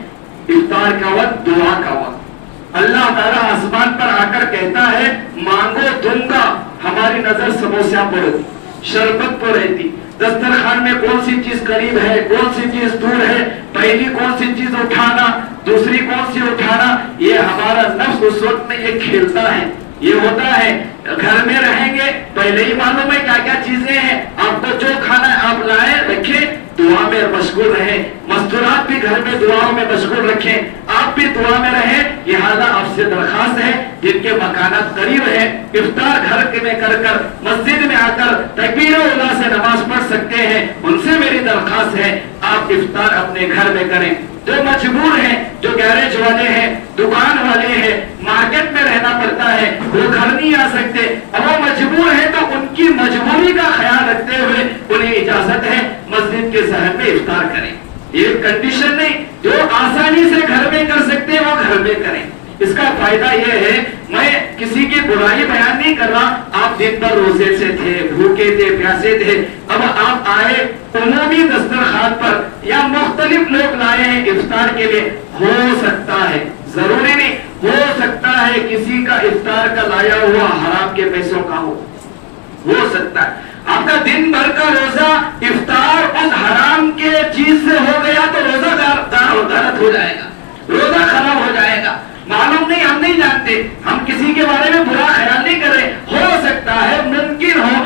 افطار کا وقت دعا کا وقت. اللہ تعالیٰ آسمان پر آ کر کہتا ہے مانگو دوں گا. ہماری نظر سموسہ پر رہتی, شربت پر رہتی, دسترخوان میں کون سی چیز قریب ہے, کون سی چیز دور ہے, پہلی کون سی چیز اٹھانا, دوسری کون سی اٹھانا, یہ ہمارا نفس اس وقت میں یہ کھیلتا ہے. یہ ہوتا ہے گھر میں رہیں گے پہلے ہی معلوم ہے کیا کیا چیزیں ہیں, آپ کو جو کھانا ہے آپ لائیں, رکھیں, دعا میں مشغول رہیں. مستورات بھی گھر میں دعاؤں میں مشغول رکھیں, آپ بھی دعا میں رہیں. لہذا آپ سے درخواست ہے جن کے مکانات قریب ہیں افطار گھر میں کر مسجد میں آ کر تکبیر اولا سے نماز پڑھ سکتے ہیں, ان سے میری درخواست ہے آپ افطار اپنے گھر میں کریں. جو مجبور ہیں, جو گیرج والے ہیں, دکان والے ہیں, مارکیٹ میں رہنا پڑتا ہے, وہ گھر نہیں آ سکتے, اب وہ مجبور ہیں تو ان کی مجبوری کا خیال رکھتے ہوئے انہیں اجازت ہے مسجد کے صحن میں افطار کریں. یہ کنڈیشن نہیں, جو آسانی سے گھر میں کر سکتے ہیں وہ گھر میں کریں. اس کا فائدہ یہ ہے, میں کسی کی برائی بیان نہیں کر رہا, آپ دن بھر روزے سے تھے, بھوکے تھے, پیاسے تھے, اب آپ آئے عمومی دسترخوان پر یا مختلف لوگ لائے ہیں افطار کے لیے, ہو سکتا ہے, ضروری نہیں, ہو سکتا ہے کسی کا افطار کا لایا ہوا حرام کے پیسوں کا ہو سکتا ہے. آپ کا دن بھر کا روزہ افطار اس حرام کے چیز سے ہو گیا تو روزہ غلط ہو جائے گا, روزہ خراب ہو جائے گا. معلوم نہیں, ہم نہیں جانتے, ہم کسی کے بارے میں برا خیال نہیں کر رہے. ہو سکتا ہے, ممکن ہو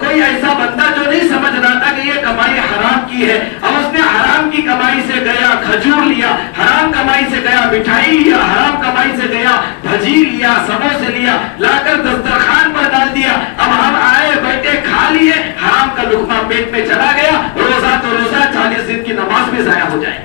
کوئی ایسا بندہ جو نہیں سمجھ رہا تھا کہ یہ کمائی حرام کی ہے, اب اس نے حرام کی کمائی سے گیا کھجور لیا, حرام کمائی سے گیا مٹھائی لیا, حرام کمائی سے گیا بھجی لیا, سموسے لیا, لا کر دسترخوان پر ڈال دیا. اب ہم آئے بیٹھے کھا لیے, حرام کا لقمہ پیٹ میں چلا گیا, روزہ تو روزہ, 40 دن کی نماز بھی ضائع ہو جائے.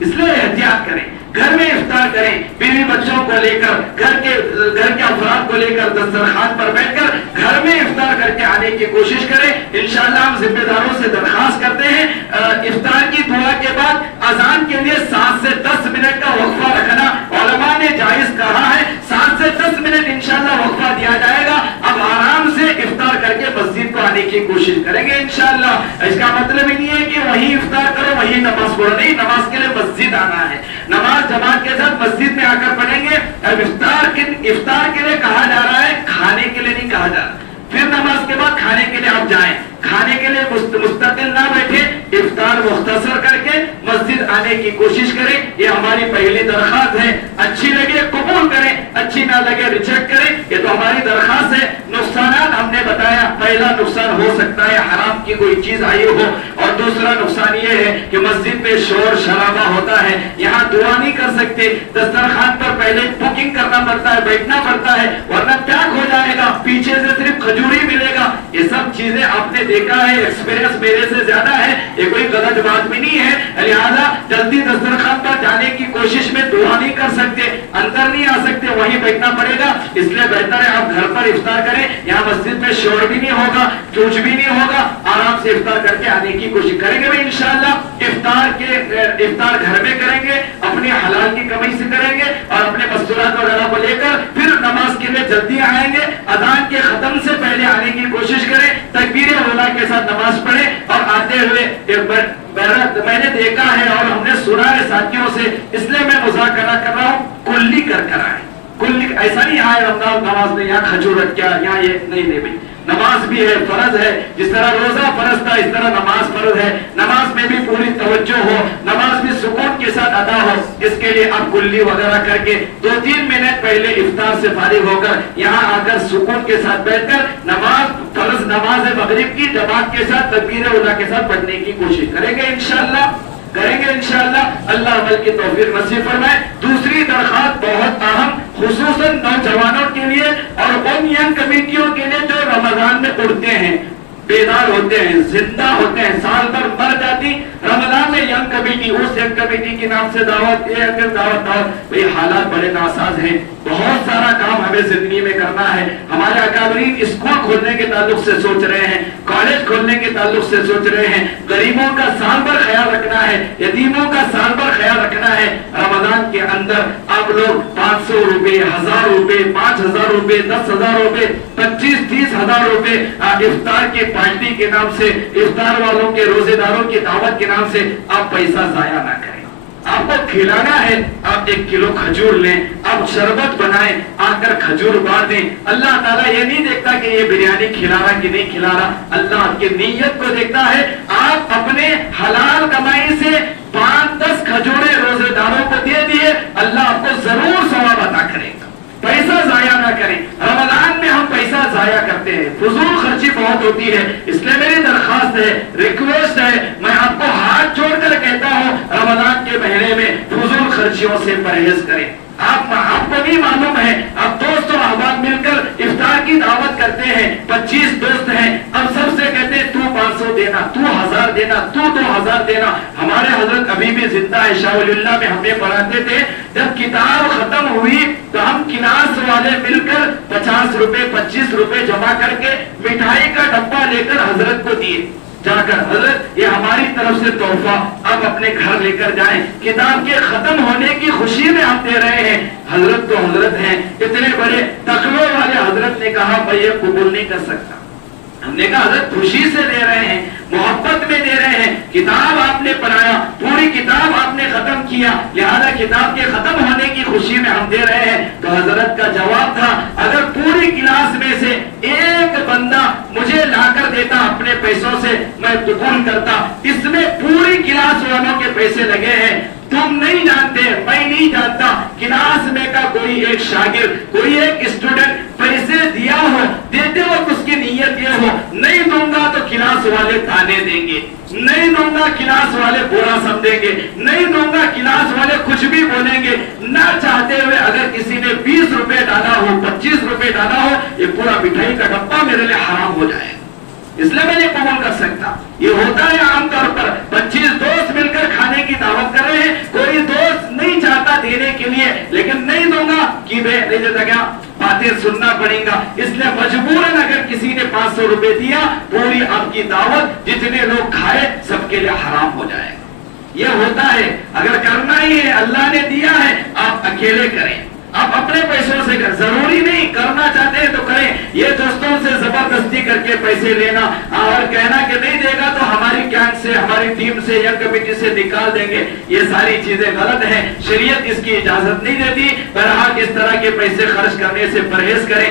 اس لیے احتیاط کریں, گھر میں افطار کریں, بیوی بچوں کو لے کر, گھر کے افراد کو لے کر دسترخوان پر بیٹھ کر گھر میں افطار کر کے آنے کی کوشش کریں. انشاءاللہ ہم ذمہ داروں سے درخواست کرتے ہیں افطار کی دعا کے بعد اذان کے لیے 7 سے 10 منٹ کا وقفہ رکھنا علماء نے جائز کہا ہے. 7 سے 10 منٹ انشاءاللہ وقفہ دیا جائے گا. اب آرام سے افطار کر کے مسجد کو آنے کی کوشش کریں گے انشاءاللہ. اس کا مطلب ہی نہیں ہے کہ وہی افطار کرو وہی نماز پڑھو, نہیں, نماز کے لیے مسجد آنا ہے, نماز جماعت کے ساتھ مسجد میں آ کر پڑھیں گے. اب افطار کے لیے کہا جا رہا ہے, کھانے کے لیے نہیں کہا جا رہا. پھر نماز کے بعد کھانے کے لیے آپ جائیں, کھانے کے لیے مستقل نہ بیٹھے, افطار مختصر کر کے مسجد آنے کی کوشش کریں. یہ ہماری پہلی درخواست ہے. اچھی لگے قبول کریں, اچھی نہ لگے ریجیکٹ کریں, یہ تو ہماری درخواست ہے. نقصانات ہم نے بتایا پہلا نقصان ہو سکتا ہے حرام کی کوئی چیز آئی ہو، اور دوسرا نقصان یہ ہے کہ مسجد میں شور شرابہ ہوتا ہے، یہاں دعا نہیں کر سکتے، دسترخوان پر پہلے بکنگ کرنا پڑتا ہے، بیٹھنا پڑتا ہے، ورنہ پیک ہو جائے گا، پیچھے سے صرف کھجوری ملے گا۔ یہ سب چیزیں آپ نے دیکھا ہے، ایکسپیرینس میرے سے زیادہ ہے، یہ کوئی غلط بات بھی نہیں ہے، لہذا جلدی دسترخوان پر جانے کی کوشش میں دعا نہیں کر سکتے، اندر نہیں آ سکتے، وہیں بیٹھنا پڑے گا، اس لیے بہتر ہے آپ گھر پر افطار کریں، یہاں مسجد میں شور بھی نہیں ہوگا، کچھ بھی نہیں ہوگا، آرام سے افطار کر کے آنے کی کوشش کریں گے۔ انشاءاللہ افطار گھر میں کریں گے، اپنی حلال کی کمائی سے کریں گے، اور اپنے مستورات وغیرہ کو لے کر پھر نماز کے لیے جلدی آئیں گے، اذان کے ختم سے پہلے آنے کی کوشش کریں، تکبیر اولا کے ساتھ نماز پڑھیں، اور آتے ہوئے میں نے دیکھا ہے اور ہم نے سنا ہے ساتھیوں سے، اس لیے میں مذاکرہ کر رہا ہوں، کلی کر آئے، کلی ایسا نہیں آئے رمضان نماز میں یہاں کھجور رکھ کیا، یہاں یہ نہیں بھائی، نماز بھی ہے، فرض ہے، جس طرح روزہ فرض تھا اس طرح نماز فرض ہے، نماز میں بھی پوری توجہ ہو، نماز بھی سکون کے ساتھ ادا ہو، اس کے لیے اب کلی وغیرہ کر کے 2-3 منٹ پہلے افطار سے فارغ ہو کر یہاں آ کر سکون کے ساتھ بیٹھ کر نماز فرض نماز مغرب کی جماعت کے ساتھ تکبیر اولا کے ساتھ پڑھنے کی کوشش کریں گے انشاءاللہ اللہ عمل کی توفیق نصیب فرمائے۔ دوسری درخواست بہت اہم، خصوصاً نوجوانوں کے لیے اور ان ینگ کمیٹیوں کے لیے جو رمضان میں اڑتے ہیں، بیدار ہوتے ہیں، زندہ ہوتے ہیں، سال بھر مر جاتی، رمضان میں ینگ کمیٹی، اس ینگ کمیٹی کے نام سے دعوت، یہ اگر دعوت بھئی حالات بڑے ناساز ہیں، بہت سارا کام ہمیں زندگی میں کرنا ہے، ہمارے اکابرین اسکول کھولنے کے تعلق سے سوچ رہے ہیں، کالج کھولنے کے تعلق سے سوچ رہے ہیں، غریبوں کا سال بھر خیال رکھنا ہے، یتیموں کا سال بھر خیال رکھنا ہے، رمضان کے اندر آپ لوگ 500 روپے، 1000 روپے، 5000 روپے، 10,000 روپے، 25-30 ہزار روپے افطار کی پارٹی کے نام سے، افطار والوں کے روزے داروں کی دعوت کے نام سے آپ پیسہ ضائع نہ کریں۔ آپ کو کھلانا ہے، آپ 1 کلو کھجور لیں، آپ شربت بنائیں، آ کر کھجور بانٹ دیں۔ اللہ تعالیٰ یہ نہیں دیکھتا کہ یہ بریانی کھلا رہا کہ نہیں کھلا رہا، اللہ آپ کی نیت کو دیکھتا ہے۔ آپ اپنے حلال کمائی سے 5-10 کھجوریں روزے داروں کو دے دیے، اللہ آپ کو ضرور ثواب عطا کرے گا۔ پیسہ ضائع نہ کریں، رمضان میں ہم پیسہ ضائع کرتے ہیں، فضول خرچی بہت ہوتی ہے، اس لیے میری درخواست ہے، ریکویسٹ ہے، میں آپ کو ہاتھ جوڑ کر کہتا ہوں رمضان کے مہینے میں فضول خرچیوں سے پرہیز کریں۔ آپ کو نہیں معلوم ہے، آپ دوست و احباب مل کر افطار کی دعوت کرتے ہیں، 25 دوست ہیں، اب سب سے کہتے ہیں تو 500 دینا، تو 1000 دینا، تو 2000 دینا۔ ہمارے حضرت ابھی بھی زندہ ہے، شاہ ولی اللہ میں ہمیں پڑھاتے تھے، جب کتاب ختم ہوئی تو ہم کلاس والے مل کر 50 روپے 25 روپے جمع کر کے مٹھائی کا ڈبہ لے کر حضرت کو دیے، جا کر حضرت یہ ہماری طرف سے تحفہ، آپ اپنے گھر لے کر جائیں، کتاب کے ختم ہونے کی خوشی میں آپ دے رہے ہیں۔ حضرت تو حضرت ہیں، اتنے بڑے تقوی والے حضرت نے کہا میں یہ قبول نہیں کر سکتا۔ ہم نے کہا حضرت خوشی سے دے رہے ہیں، محبت میں دے رہے ہیں، کتاب آپ نے پڑھایا، پوری کتاب آپ نے ختم کیا، لہذا کتاب کے ختم ہونے کی خوشی میں ہم دے رہے ہیں۔ تو حضرت کا جواب تھا اگر پوری کلاس میں سے ایک بندہ مجھے لا کر دیتا اپنے پیسوں سے میں قبول کرتا، اس میں پوری کلاس والوں کے پیسے لگے ہیں، تم نہیں جانتے، میں نہیں جانتا، کلاس میں کا کوئی ایک شاگرد، کوئی ایک اسٹوڈنٹ پیسے دیا ہو، دیتے وقت اس کی نیت یہ ہو نہیں دوں گا تو کلاس والے تانے دیں گے، نہیں دوں گا کلاس والے برا سمجھیں گے، نہیں دوں گا کلاس والے کچھ بھی بولیں گے، نہ چاہتے ہوئے اگر کسی نے 20 روپے ڈالا ہو، 25 روپے ڈالا ہو، یہ پورا مٹھائی کا ڈبہ میرے لیے حرام ہو جائے، اس لیے میں یہ قبول کر سکتا۔ یہ ہوتا ہے عام طور پر 25 دوست مل کر کھانے کی دعوت کر رہے ہیں، کوئی دوست نہیں چاہتا دینے کے لیے، لیکن نہیں دوں گا کہ بے نہیں دیتا کیا باتیں سننا پڑیں گا، اس لیے مجبوراً اگر کسی نے 500 روپے دیا، پوری آپ کی دعوت جتنے لوگ کھائے سب کے لیے حرام ہو جائے گا۔ یہ ہوتا ہے، اگر کرنا ہی ہے، اللہ نے دیا ہے، آپ اکیلے کریں، آپ اپنے پیسوں سے کریں، ضروری نہیں، کرنا چاہتے ہیں تو کریں، یہ دوستوں سے زبردستی کر کے پیسے لینا اور کہنا کہ نہیں دے گا تو ہماری گینگ سے، ہماری ٹیم سے یا کمیٹی سے نکال دیں گے، یہ ساری چیزیں غلط ہیں، شریعت اس کی اجازت نہیں دیتی۔ بہرحال اس طرح کے پیسے خرچ کرنے سے پرہیز کریں،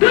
2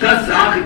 10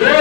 2